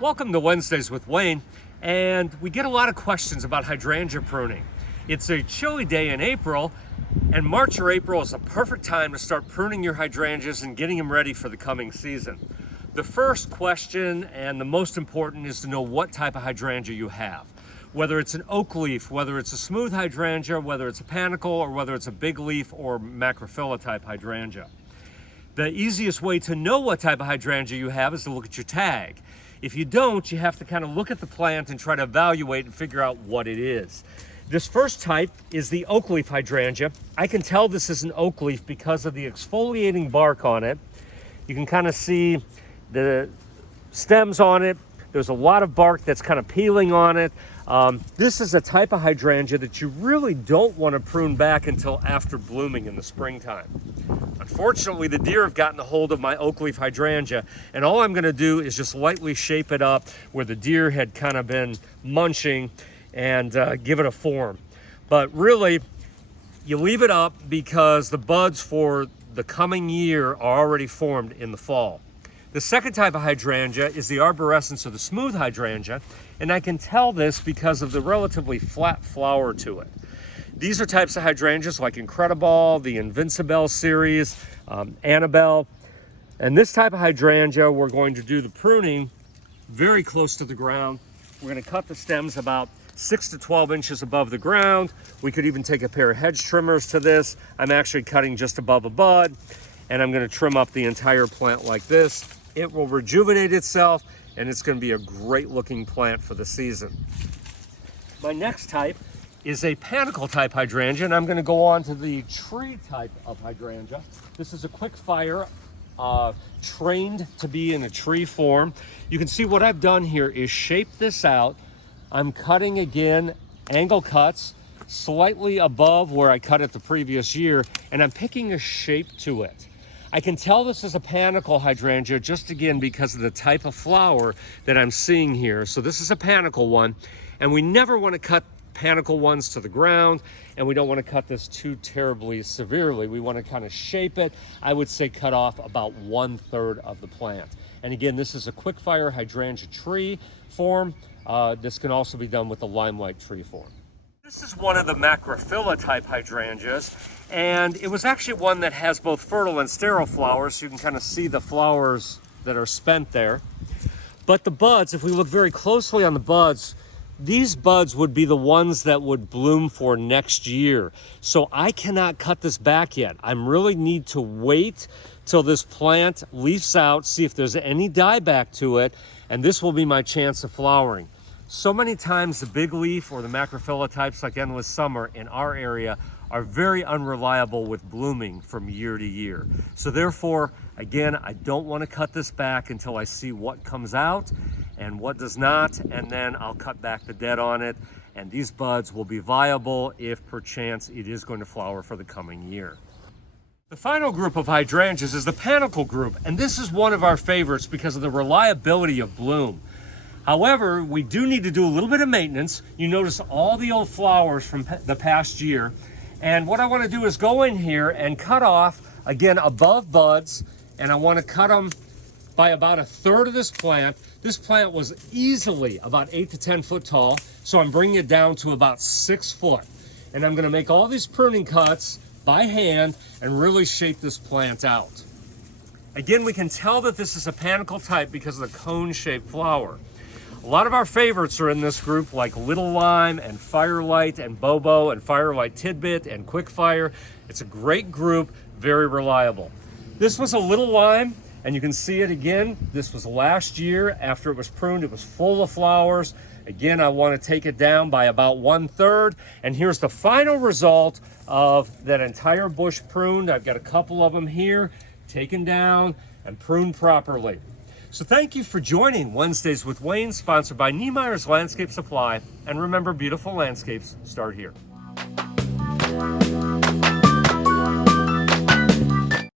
Welcome to Wednesdays with Wayne, and we get a lot of questions about hydrangea pruning. It's a chilly day in April, and March or April is a perfect time to start pruning your hydrangeas and getting them ready for the coming season. The first question, and the most important, is to know what type of hydrangea you have. Whether it's an oak leaf, whether it's a smooth hydrangea, whether it's a panicle, or whether it's a big leaf or macrophylla type hydrangea. The easiest way to know what type of hydrangea you have is to look at your tag. If you don't, you have to kind of look at the plant and try to evaluate and figure out what it is. This first type is the oak leaf hydrangea. I can tell this is an oak leaf because of the exfoliating bark on it. You can kind of see the stems on it. There's a lot of bark that's kind of peeling on it. This is a type of hydrangea that you really don't want to prune back until after blooming in the springtime. Unfortunately, the deer have gotten a hold of my oak leaf hydrangea, and all I'm going to do is just lightly shape it up where the deer had kind of been munching and give it a form. But really, you leave it up because the buds for the coming year are already formed in the fall. The second type of hydrangea is the arborescens, or the smooth hydrangea, and I can tell this because of the relatively flat flower to it. These are types of hydrangeas like Incredible, the Invincible series, Annabelle. And this type of hydrangea, we're going to do the pruning very close to the ground. We're going to cut the stems about 6 to 12 inches above the ground. We could even take a pair of hedge trimmers to this. I'm actually cutting just above a bud, and I'm going to trim up the entire plant like this. It will rejuvenate itself, and it's going to be a great looking plant for the season. My next type is a panicle type hydrangea, and I'm going to go on to the tree type of hydrangea. This is a quick fire, trained to be in a tree form. You can see what I've done here is shape this out. I'm cutting again, angle cuts, slightly above where I cut it the previous year, and I'm picking a shape to it. I can tell this is a panicle hydrangea just again because of the type of flower that I'm seeing here. So this is a panicle one, and we never want to cut panicle ones to the ground, and we don't want to cut this too terribly severely. We want to kind of shape it. I would say cut off about 1/3 of the plant. And again, this is a quick fire hydrangea tree form. This can also be done with the limelight tree form. This is one of the macrophylla type hydrangeas, and it was actually one that has both fertile and sterile flowers, so you can kind of see the flowers that are spent there. But the buds, if we look very closely on the buds, these buds would be the ones that would bloom for next year. So I cannot cut this back yet. I really need to wait till this plant leaves out, see if there's any dieback to it, and this will be my chance of flowering. So many times the big leaf or the macrophylla types like Endless Summer in our area are very unreliable with blooming from year to year. So therefore, again, I don't want to cut this back until I see what comes out and what does not, and then I'll cut back the dead on it, and these buds will be viable if perchance it is going to flower for the coming year. The final group of hydrangeas is the panicle group, and this is one of our favorites because of the reliability of bloom. However, we do need to do a little bit of maintenance. You notice all the old flowers from the past year. And what I want to do is go in here and cut off, again, above buds. And I want to cut them by about 1/3 of this plant. This plant was easily about 8 to 10 foot tall. So I'm bringing it down to about 6 foot. And I'm going to make all these pruning cuts by hand and really shape this plant out. Again, we can tell that this is a panicle type because of the cone-shaped flower. A lot of our favorites are in this group, like Little Lime and Firelight and Bobo and Firelight Tidbit and Quickfire. It's a great group, very reliable. This was a Little Lime, and you can see it again. This was last year. After it was pruned, it was full of flowers. Again, I want to take it down by about 1/3. And here's the final result of that entire bush pruned. I've got a couple of them here, taken down and pruned properly. So thank you for joining Wednesdays with Wayne, sponsored by Niemeyer's Landscape Supply. And remember, beautiful landscapes start here.